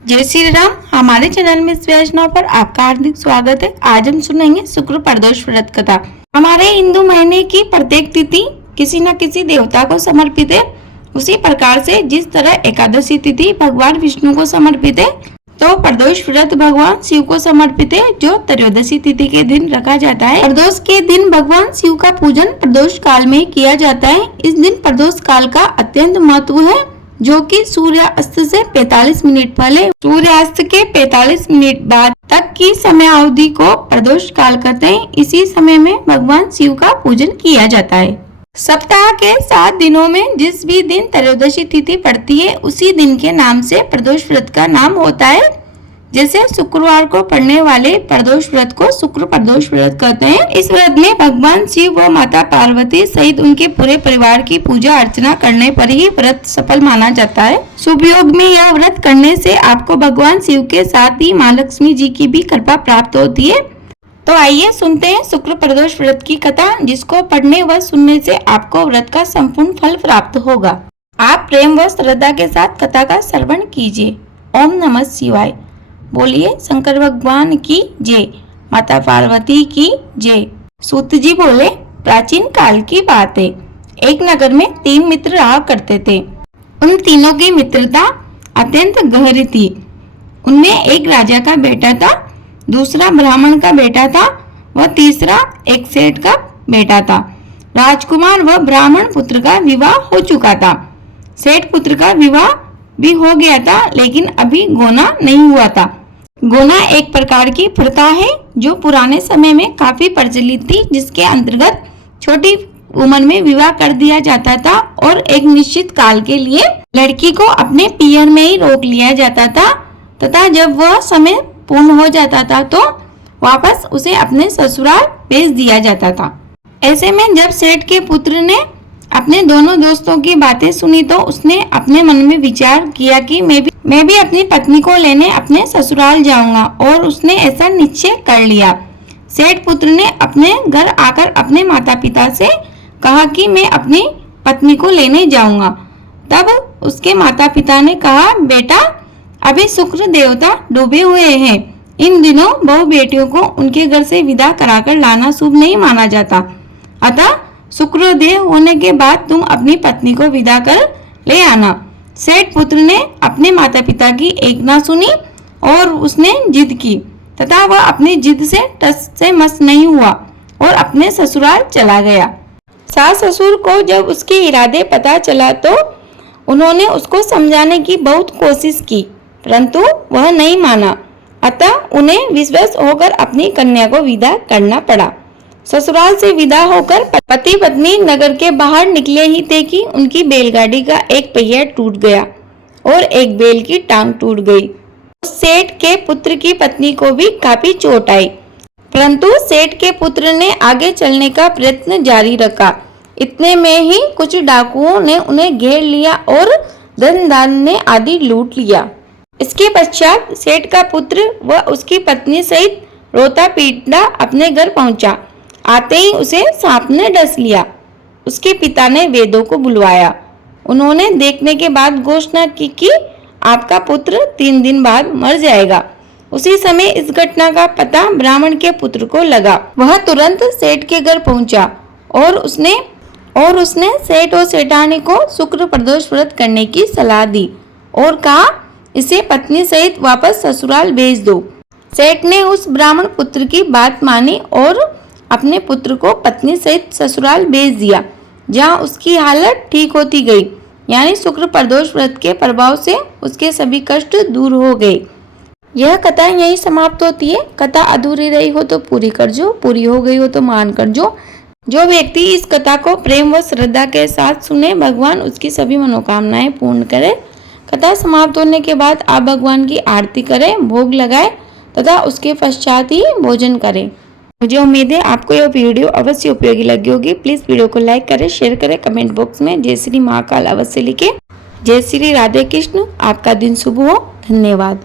जय श्री राम। हमारे चैनल में योजना पर आपका हार्दिक स्वागत है। आज हम सुनेंगे शुक्र प्रदोष व्रत कथा। हमारे हिंदू महीने की प्रत्येक तिथि किसी न किसी देवता को समर्पित है। उसी प्रकार से जिस तरह एकादशी तिथि भगवान विष्णु को समर्पित है, तो प्रदोष व्रत भगवान शिव को समर्पित है, जो त्रयोदशी तिथि के दिन रखा जाता है। प्रदोष के दिन भगवान शिव का पूजन प्रदोष काल में किया जाता है। इस दिन प्रदोष काल का अत्यंत महत्व है, जो कि सूर्यास्त से 45 मिनट पहले सूर्यास्त के 45 मिनट बाद तक की समय अवधि को प्रदोष काल कहते हैं। इसी समय में भगवान शिव का पूजन किया जाता है। सप्ताह के 7 दिनों में जिस भी दिन त्रयोदशी तिथि पड़ती है, उसी दिन के नाम से प्रदोष व्रत का नाम होता है। जैसे शुक्रवार को पड़ने वाले प्रदोष व्रत को शुक्र प्रदोष व्रत कहते हैं। इस व्रत में भगवान शिव व माता पार्वती सहित उनके पूरे परिवार की पूजा अर्चना करने पर ही व्रत सफल माना जाता है। शुभ योग में यह व्रत करने से आपको भगवान शिव के साथ ही माँ लक्ष्मी जी की भी कृपा प्राप्त होती है। तो आइए सुनते हैं शुक्र प्रदोष व्रत की कथा, जिसको पढ़ने व सुनने से आपको व्रत का संपूर्ण फल प्राप्त होगा। आप प्रेम व श्रद्धा के साथ कथा का श्रवण कीजिए। ओम नमः शिवाय। बोलिए शंकर भगवान की जय, माता पार्वती की जय। सूत जी बोले, प्राचीन काल की बात है। एक नगर में 3 मित्र रहा करते थे। उन तीनों की मित्रता अत्यंत गहरी थी। उनमें एक राजा का बेटा था, दूसरा ब्राह्मण का बेटा था व तीसरा एक सेठ का बेटा था। राजकुमार व ब्राह्मण पुत्र का विवाह हो चुका था। सेठ पुत्र का विवाह भी हो गया था, लेकिन अभी गोना नहीं हुआ था। गोना एक प्रकार की प्रथा है जो पुराने समय में काफी प्रचलित थी, जिसके अंतर्गत छोटी उम्र में विवाह कर दिया जाता था और एक निश्चित काल के लिए लड़की को अपने पियर में ही रोक लिया जाता था, तथा जब वह समय पूर्ण हो जाता था तो वापस उसे अपने ससुराल भेज दिया जाता था। ऐसे में जब सेठ के पुत्र ने अपने दोनों दोस्तों की बातें सुनी, तो उसने अपने मन में विचार किया कि मैं भी अपनी पत्नी को लेने अपने ससुराल जाऊंगा, और उसने ऐसा निश्चय कर लिया। सेठ पुत्र ने अपने घर आकर अपने माता पिता से कहा कि मैं अपनी पत्नी को लेने जाऊंगा। तब उसके माता पिता ने कहा, बेटा अभी शुक्र देवता डूबे हुए हैं। इन दिनों बहु बेटियों को उनके घर से विदा कराकर लाना शुभ नहीं माना जाता। अतः शुक्रोदय होने के बाद तुम अपनी पत्नी को विदा कर ले आना। सेठ पुत्र ने अपने माता पिता की एक ना सुनी और उसने जिद की, तथा वह अपनी जिद से टस से मस नहीं हुआ और अपने ससुराल चला गया। सास ससुर को जब उसके इरादे पता चला तो उन्होंने उसको समझाने की बहुत कोशिश की, परंतु वह नहीं माना। अतः उन्हें विवश होकर अपनी कन्या को विदा करना पड़ा। ससुराल से विदा होकर पति पत्नी नगर के बाहर निकले ही थे कि उनकी बैलगाड़ी का एक पहिया टूट गया और एक बैल की टांग टूट गई। सेठ के पुत्र की पत्नी को भी काफी चोट आई, परंतु सेठ के पुत्र ने आगे चलने का प्रयत्न जारी रखा। इतने में ही कुछ डाकुओं ने उन्हें घेर लिया और धन धान्य आदि लूट लिया। इसके पश्चात सेठ का पुत्र व उसकी पत्नी सहित रोता पीटता अपने घर पहुंचा। आते ही उसे सांप ने डस लिया। उसके पिता ने वेदों को बुलवाया। उन्होंने देखने के बाद घोषणा की कि आपका पुत्र 3 दिन बाद मर जाएगा। उसी समय इस घटना का पता ब्राह्मण के पुत्र को लगा। वह तुरंत सेठ के घर पहुंचा और उसने सेठ और सेठानी को शुक्र प्रदोष व्रत करने की सलाह दी और कहा, इसे पत्नी सहित वापस ससुराल भेज दो। सेठ ने उस ब्राह्मण पुत्र की बात मानी और अपने पुत्र को पत्नी सहित ससुराल भेज दिया, जहां उसकी हालत ठीक होती गई। यानी शुक्र प्रदोष व्रत के प्रभाव से उसके सभी कष्ट दूर हो गए। यह कथा यही समाप्त होती है। कथा अधूरी रही हो तो पूरी कर जो, पूरी हो गई हो तो मान कर जो व्यक्ति इस कथा को प्रेम व श्रद्धा के साथ सुने, भगवान उसकी सभी मनोकामनाएं पूर्ण करे। कथा समाप्त होने के बाद आप भगवान की आरती करें, भोग लगाए तथा उसके पश्चात ही भोजन करें। मुझे उम्मीद है आपको यह वीडियो अवश्य उपयोगी लगी होगी। प्लीज वीडियो को लाइक करें, शेयर करें, कमेंट बॉक्स में जय श्री महाकाल अवश्य लिखें। जय श्री राधे कृष्ण। आपका दिन शुभ हो। धन्यवाद।